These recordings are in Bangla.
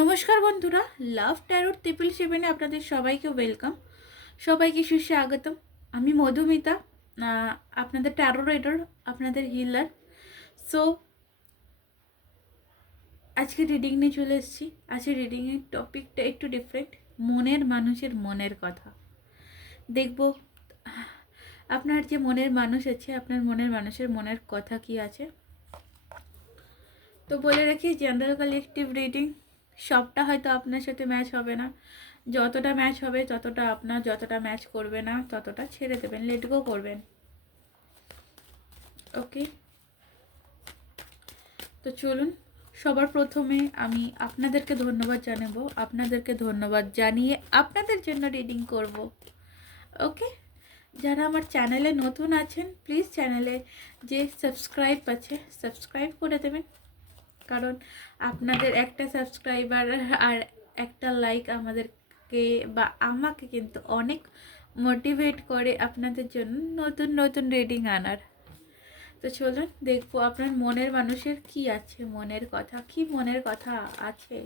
নমস্কার বন্ধুরা, লাভ ট্যারোট ট্রিপল সেভেনে আপনাদের সবাইকে ওয়েলকাম। সবাইকে সুস্বাগতম। আমি মধুমিতা আপনাদের ট্যারো রাইডার আপনাদের হিলার সো আজকে রিডিং নিয়ে চলে এসেছি। আজকে রিডিংয়ের টপিকটা একটু ডিফারেন্ট মনের মানুষের মনের কথা। দেখব, আপনার যে মনের মানুষ আছে, আপনার মনের মানুষের মনের কথা কি আছে? তো বলে রাখি জেনারেল কালেকটিভ রিডিং সবটা হয়তো আপনার সাথে ম্যাচ হবে না। যতটা ম্যাচ হবে, ততটা আপনার যতটা ম্যাচ করবে না, ততটা ছেড়ে দেবেন লেট গো করবেন। ওকে তো চলুন, সবার প্রথমে আমি আপনাদেরকে ধন্যবাদ জানাব। আপনাদেরকে ধন্যবাদ জানিয়ে আপনাদের জন্য রিডিং করব। ওকে যারা আমার চ্যানেলে নতুন আছেন প্লিজ চ্যানেলে যে সাবস্ক্রাইব আছে সাবস্ক্রাইব করে দেবেন। কারণ আপনাদের একটা সাবস্ক্রাইবার আর একটা লাইক আমাদেরকে বা আমাকে কিন্তু অনেক মোটিভেট করে আপনাদের জন্য নতুন নতুন রিডিং আনার। তো চলুন দেখব আপনার মনের মানুষের কি আছে, মনের কথা, কি মনের কথা আছে?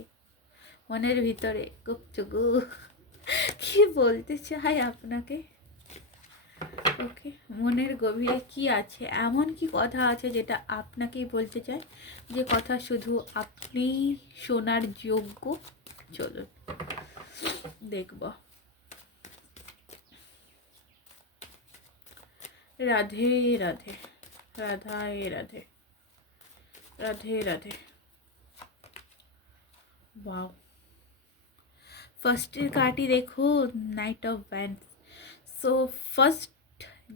মনের ভিতরে গুপচুগু কি বলতে চাই আপনাকে? ওকে, মনের গভীরে কি আছে? এমন কি কথা আছে যেটা আপনাকেই বলতে চায়? যে কথা শুধু আপনি শোনার যোগ্য? চলুন, দেখব। রাধে রাধে, রাধায়, রাধে রাধে রাধে। বাও। ফার্স্টের কার্ডই দেখো নাইট অফ ব্যান্ড সো ফার্স্ট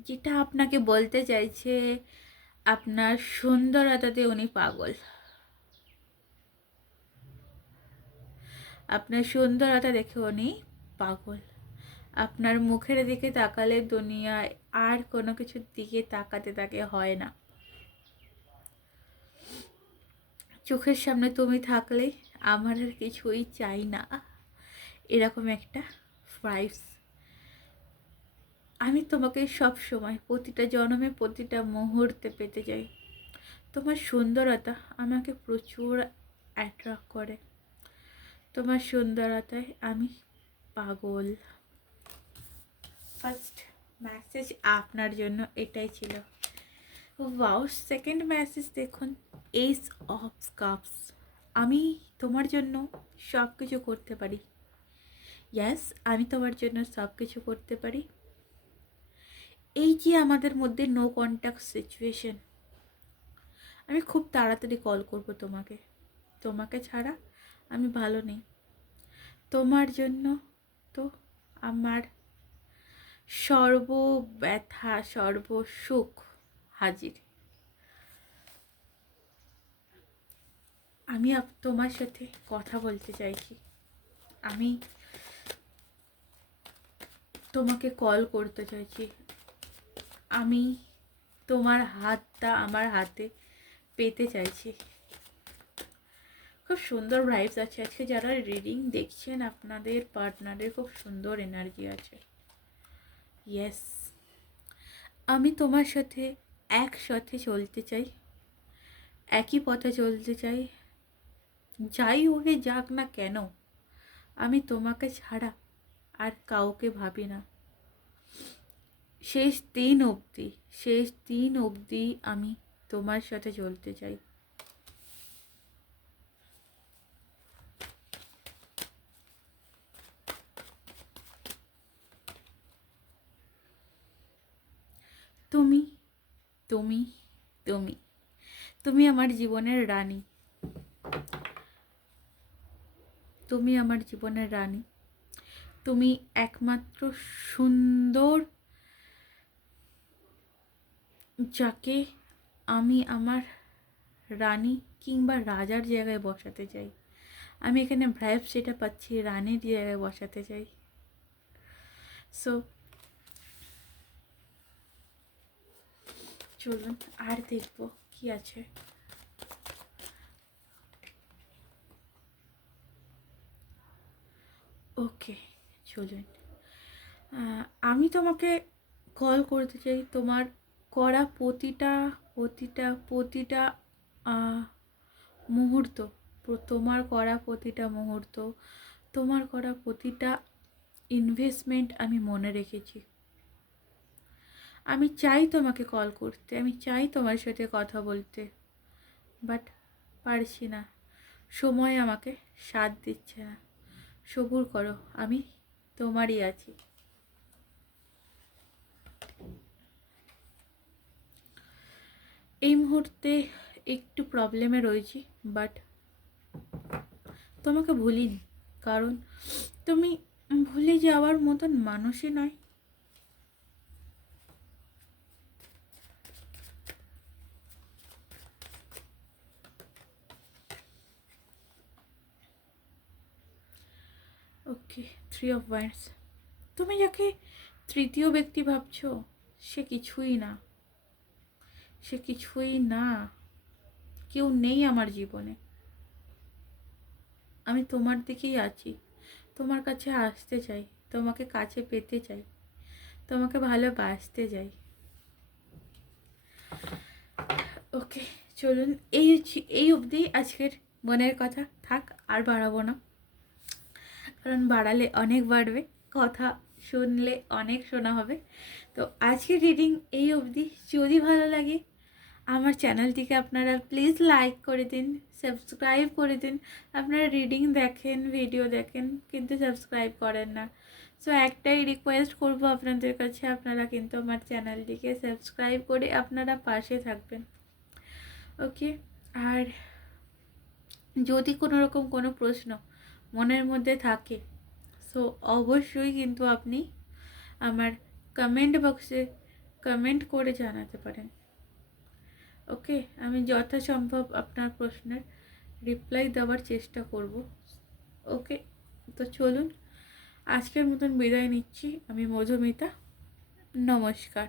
যেটা আপনাকে বলতে চাইছে, আপনার সুন্দরতাতে উনি পাগল। আপনার সুন্দরতা দেখে উনি পাগল। আপনার মুখের দিকে তাকালে দুনিয়ায় আর কোনো কিছুর দিকে তাকাতে তাকে হয় না। চোখের সামনে তুমি থাকলে আমার আর কিছুই চাই না। এরকম একটা ভাইবস আমি তোমাকে সব সময় প্রতিটা জন্মে প্রতিটা মুহূর্তে পেতে চাই। তোমার সুন্দরতা আমাকে প্রচুর অ্যাট্রাক্ট করে। তোমার সুন্দরতায় আমি পাগল। ফার্স্ট মেসেজ আপনার জন্য এটাই ছিল। ওয়াও সেকেন্ড মেসেজ দেখুন এইস অফ কাপস আমি তোমার জন্য সব কিছু করতে পারি। ইয়াস আমি তোমার জন্য সব কিছু করতে পারি। এই যে আমাদের মধ্যে নো কন্ট্যাক্ট সিচুয়েশন আমি খুব তাড়াতাড়ি কল করব তোমাকে। তোমাকে ছাড়া আমি ভালো নেই। তোমার জন্য তো আমার সর্ব ব্যথা সর্ব সুখ হাজির। আমি তোমার সাথে কথা বলতে চাইছি। আমি তোমাকে কল করতে চাইছি। আমি তোমার হাতটা আমার হাতে পেতে চাইছি। খুব সুন্দর ভাইবস আছে। আজকে যারা রিডিং দেখছেন, আপনাদের পার্টনারের খুব সুন্দর এনার্জি আছে। ইয়েস আমি তোমার সাথে একসাথে চলতে চাই, একই পথে চলতে চাই, যাই হয়ে যাক না কেন, আমি তোমাকে ছাড়া আর কাউকে ভাবি না। শেষ দিন অবধি, শেষ দিন অবধি আমি তোমার সাথে চলতে চাই। তুমি তুমি তুমি তুমি আমার জীবনের রানী। তুমি আমার জীবনের রানী। তুমি একমাত্র সুন্দর যাকে আমি আমার রানী কিংবা রাজার জায়গায় বসাতে চাই। আমি এখানে ভ্রাইভ সেটা পাচ্ছি, রানীর জায়গায় বসাতে চাই। সো চলুন আর দেখব কি আছে। ওকে চলুন। আমি তোমাকে কল করতে চাই তোমার করা প্রতিটা প্রতিটা প্রতিটা মুহূর্ত। তোমার করা প্রতিটা মুহূর্ত, তোমার করা প্রতিটা ইনভেস্টমেন্ট আমি মনে রেখেছি। আমি চাই তোমাকে কল করতে, আমি চাই তোমার সাথে কথা বলতে বাট পারছি না। সময় আমাকে সাথ দিচ্ছে না। সবুর করো, আমি তোমারই আছি। এই মুহূর্তে একটু প্রবলেমে রয়েছি বাট তোমাকে ভুলিনি কারণ তুমি ভুলে যাওয়ার মতন মানুষই নয়। ওকে থ্রি অফ ওয়ান্স তুমি যাকে তৃতীয় ব্যক্তি ভাবছ, সে কিছুই না। সে কিছুই না। কেউ নেই আমার জীবনে। আমি তোমার দিকেই আছি। তোমার কাছে আসতে চাই। তোমাকে কাছে পেতে চাই। তোমাকে ভালোবাসতে চাই। ওকে, চলুন। এই এই অবধি আজকের মনের কথা। থাক, আর বাড়াবো না। কারণ বাড়ালে অনেক বাড়বে। কথা শুনলে অনেক শোনা হবে। তো আজকের রিডিং এই অবধি। যদি ভালো লাগে আমার চ্যানেলটিকে আপনারা প্লিজ লাইক করে দিন সাবস্ক্রাইব করে দিন। আপনারা রিডিং দেখেন ভিডিও দেখেন, কিন্তু সাবস্ক্রাইব করেন না। সো একটাই রিকোয়েস্ট করব আপনাদের কাছে, আপনারা কিন্তু আমার চ্যানেলটিকে সাবস্ক্রাইব করে আপনারা পাশে থাকবেন। ওকে আর যদি কোনো রকম কোনো প্রশ্ন মনের মধ্যে থাকে সো অবশ্যই কিন্তু আপনি আমার কমেন্ট বক্সে কমেন্ট করে জানাতে পারেন। ওকে আমি যথাসম্ভব আপনার প্রশ্নের রিপ্লাই দেওয়ার চেষ্টা করব। ওকে তো চলুন, আজকের মতন বিদায় নিচ্ছি। আমি মধুমিতা, নমস্কার।